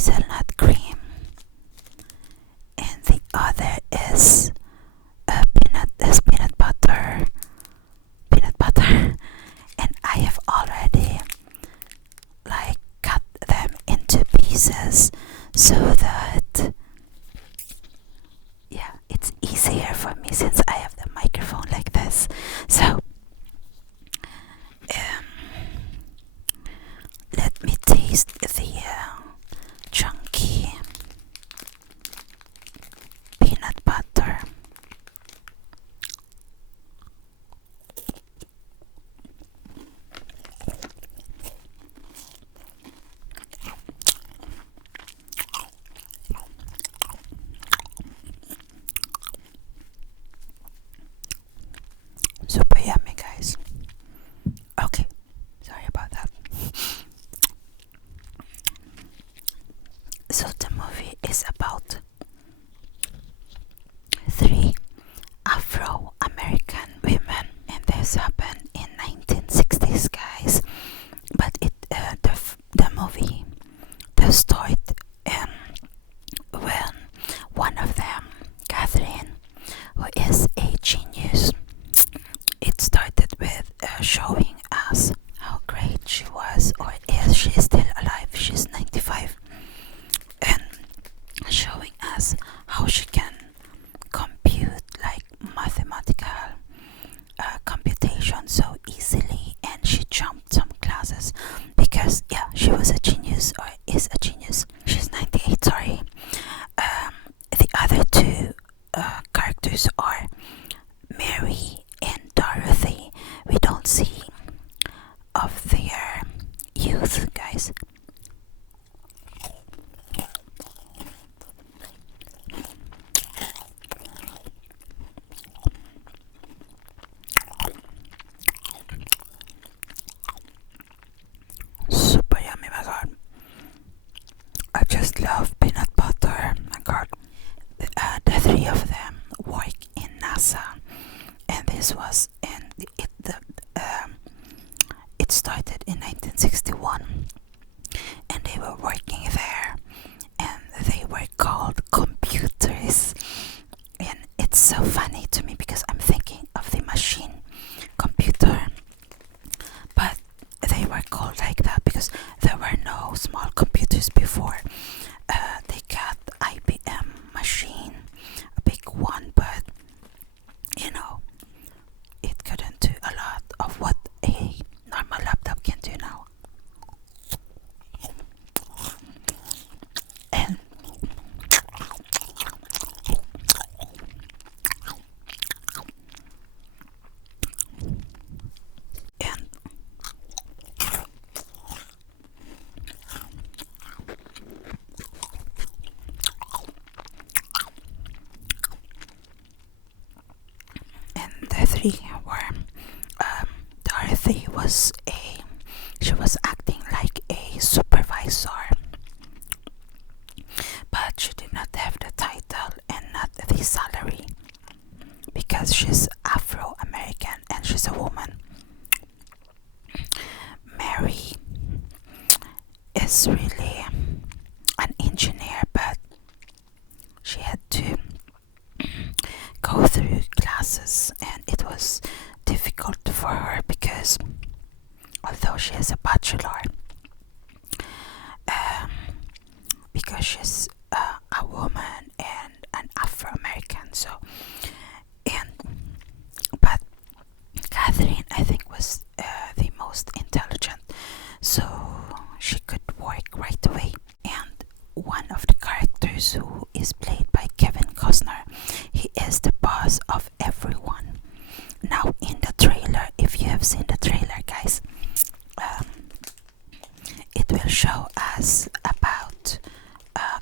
hazelnut cream, and the other is peanut butter, and I have already like cut them into pieces so that it's easier for me since I have the microphone like this. So let me taste the chunky peanut butter. Super yummy, guys. Okay, sorry about that. So the movie is about 3 Afro-American women, and this happened in 1960s, guys. But the movie started when one of them, Catherine, who is a genius, it started with showing us how great she was, or is she still alive? She's 95, and showing us how she can compute like mathematical computation so easily, and she jumped some classes because she was a genius, or is a genius. She's 98, sorry. The other 2 characters are Mary and Dorothy. We don't see of their youth, guys. Super yummy, my god. I just love peanut butter, my god. The 3 of them work in NASA, and this was it started in 1961, and they were working there, and they were called computers. And it's so funny to me because I'm thinking of the machine computer, but they were called like that because there were no small computers before. They got IBM machine, a big one, but it couldn't do a lot of what a normal laptop can do now. And the 3 were Dorothy she was acting like a supervisor, but she did not have the title and not the salary because she's Afro-American and she's a woman. Mary is really an engineer, but she had to go through classes, and it was difficult for her because although she has a bachelor, because she's a woman and an Afro-American, but Catherine, I think, was the most intelligent, so she could work right away. And one of the characters, who is played by Kevin Costner, he is the boss of everyone. Now in the trailer, if you have seen the trailer, guys, it will show us about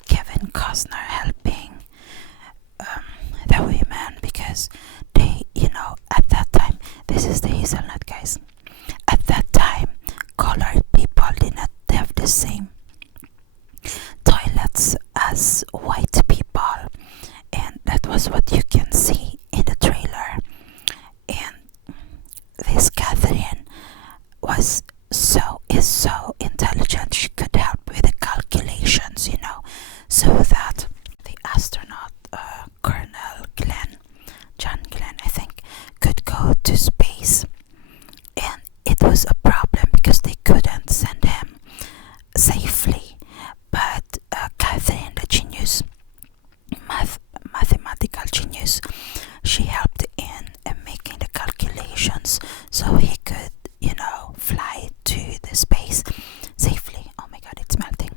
Kevin Costner helping the women because they, at that time, this is the hazelnut, guys. At that time, colored people did not have the same toilets as white people, and that was what you can see in the trailer. And this Catherine is so intelligent, she could help with the calculations, go to space, and it was a problem because they couldn't send him safely. But Catherine, the genius, mathematical genius, she helped in making the calculations so he could, fly to the space safely. Oh my god, it's melting.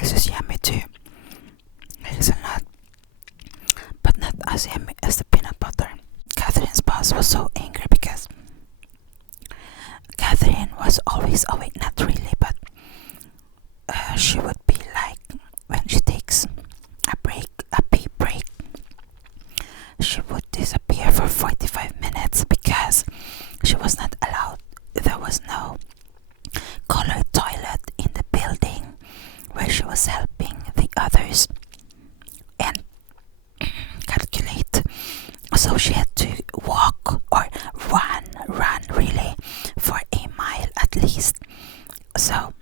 This is yummy too. Hazelnut, but not as yummy as the peanut butter. Catherine's boss was so angry because Catherine was always awake, not really, but she would be like, when she takes a break, a pee break, she would disappear for 45 minutes because she was not allowed. There was no colored toilet in the building where she was helping the others and calculate. So she had to walk or run really for a mile at least. So,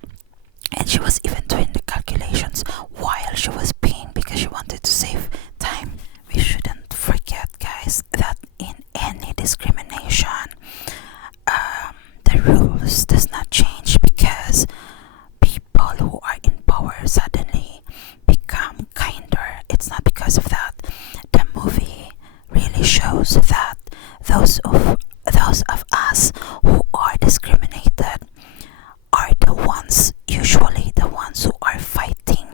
and she was even doing the calculations while she was peeing because she wanted to save time. We shouldn't forget, guys, that in any discrimination, the rules does not change because people who are in power suddenly become kinder. It's not because of that. The movie really shows that those of us who are discriminated are the ones, usually the ones who are fighting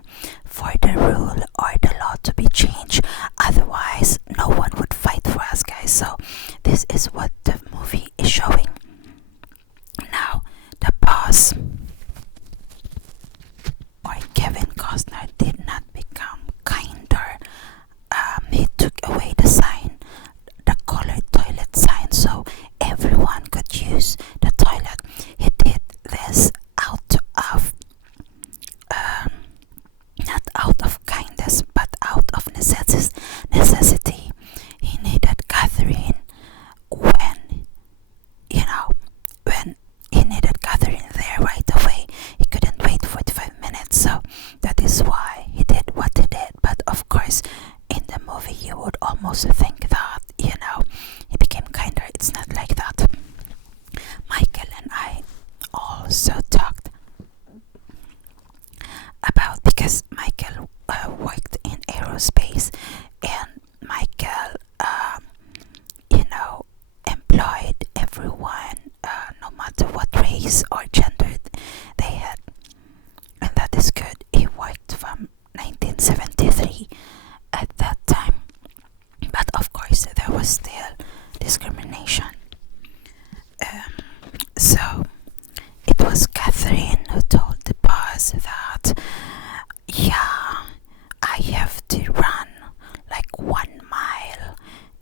for the rule or the law to be changed. Otherwise, no one would fight for us, guys. So this is what the movie is showing. Now, the boss, or Kevin Costner, did not become kinder. He took away the sign, the colored toilet sign, so everyone could use the toilet. He did this out of not out of kindness, but out of necessity. He needed Catherine when he needed Catherine there right away. He couldn't wait 45 minutes, so that is why he did what he did. But of course, in the movie, you would almost think that, he became kinder. It's not like that. Michael and I also talked about, because Michael worked in aerospace, and Michael, employed everyone, no matter what race or gender they had, and that is good. He worked from 1973 at that time, but of course there was still discrimination. So it was Catherine who told the boss that, yeah, I have to run like 1 mile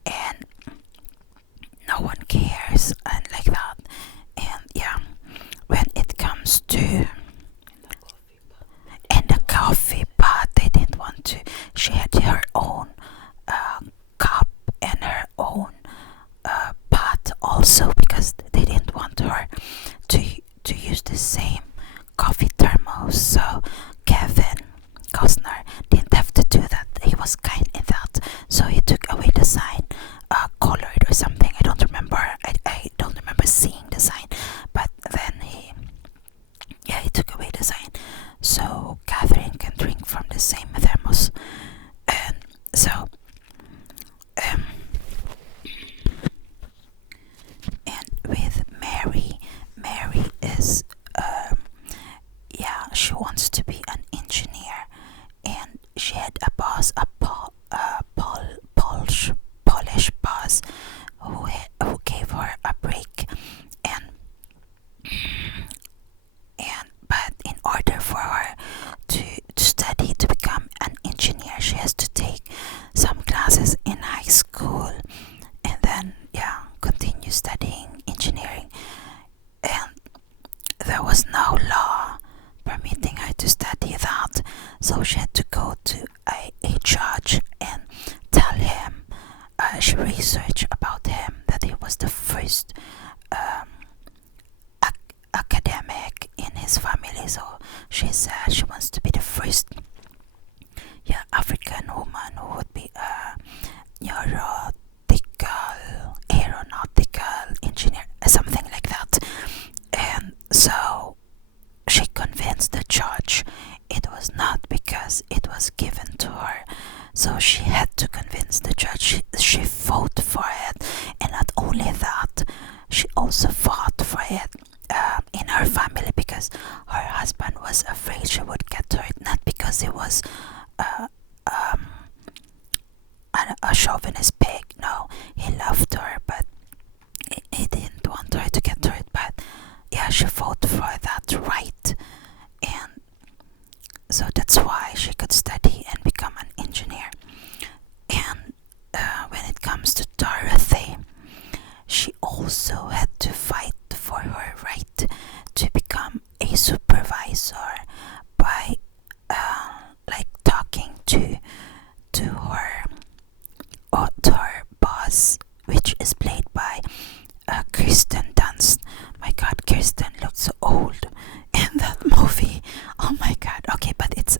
and no one cares, and like that. And yeah, when it comes to and the coffee pot, they didn't want to. She had her own cup and her own pot also, because they didn't want her to use the same coffee thermos. So Kevin Costner didn't have to do that. He was kind in that. So he took away the sign, colored or something. I don't remember. I don't remember seeing the sign. But then he took away the sign, so Catherine can drink from the same thermos. And so, and with Mary is, she wants to be an engineer, and she had a boss, a Polish boss, who gave her a break, and but in order for her to study to become an engineer, she has to take some classes in high school, and then continue studying engineering. And there was no law permitting her to study that, so she had to go to a judge and tell him she researched about him that he was the first um, academic in his family. So she said she wants to be the first, yeah, African woman who would be a aeronautical engineer, something like that. And so she convinced the judge. It was not because it was given to her, so she had to convince the judge. She fought for it, and not only that, she also fought for it in her family, because her husband was afraid she would get hurt, not because he was uh, um, a chauvinist pig. No, he loved her, but he didn't want her to get hurt. But yeah, she fought for that right, and so that's why she could study and become an engineer. And when it comes to Dorothy, she also had to fight for her right to become a supervisor by like talking to her to her boss, which is played by Kirsten Dunst. My God, Kirsten looked so old in that movie. Oh my God. Okay, but it's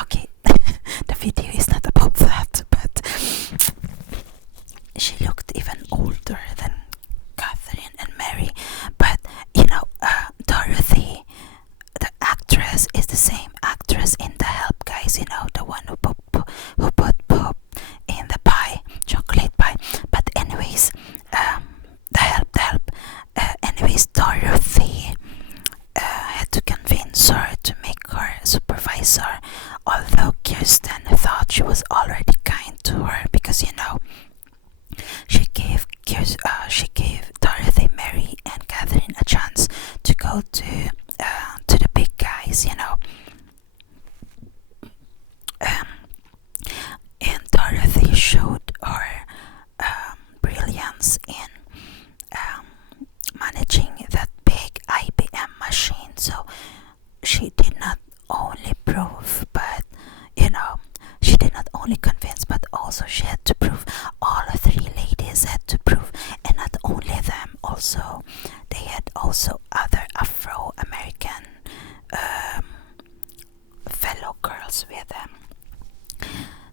okay. The video is not about that, but she looked even older than Catherine and Mary. But you know, Dorothy, the actress, is the same actress in The Help, guys. You know, the one who put pop in the pie, chocolate pie. But anyways, the help. Anyways, Dorothy had to convince her to make her supervisor, although Kirsten thought she was already kind to her, because you know, she gave Dorothy, Mary, and Catherine a chance to go to the big guys, you know. And Dorothy showed her brilliance in managing that big IBM machine. So she did not only prove, but you know, she did not only convince, but also she had to prove. All three ladies had to prove, and not only them, also they had also other Afro-American fellow girls with them.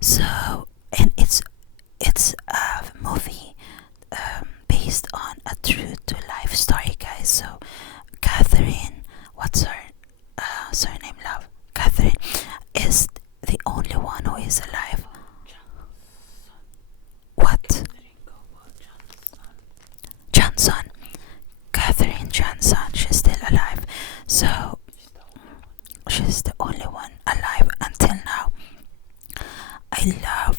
So, and it's a movie based on a true to life story, guys. So Catherine, what's her surname, love? Catherine is the only one who is alive. What? Johnson. Catherine Johnson. She's still alive. So she's the only one alive until now. I love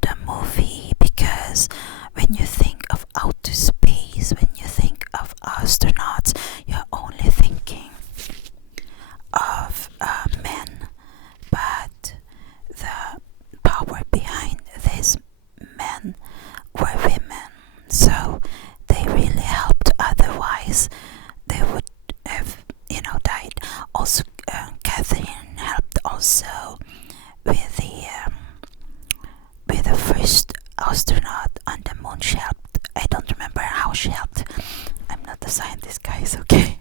the movie, because when you think of outer space, when you think of astronauts, you're only thinking of men, but the power behind these men were women. So they really helped, otherwise they would have, you know, died. Also Catherine helped also with the first astronaut on the moon. She helped. I don't remember how she helped. I'm not a scientist, guys, okay?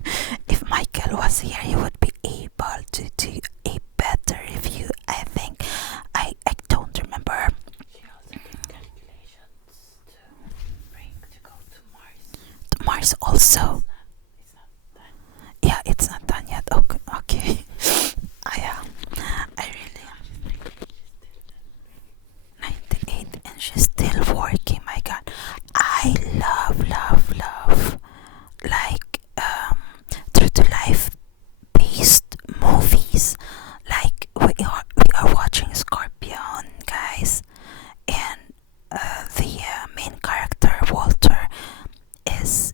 If Michael was here, he would be able to do a better review, I think. I don't remember. She also did calculations to go to Mars. To Mars also. It's not done. Yeah, it's not done yet. Okay. I really 98, and she's still working. My God, I love like true to life based movies. Like we are watching Scorpion, guys, and the main character Walter is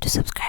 to subscribe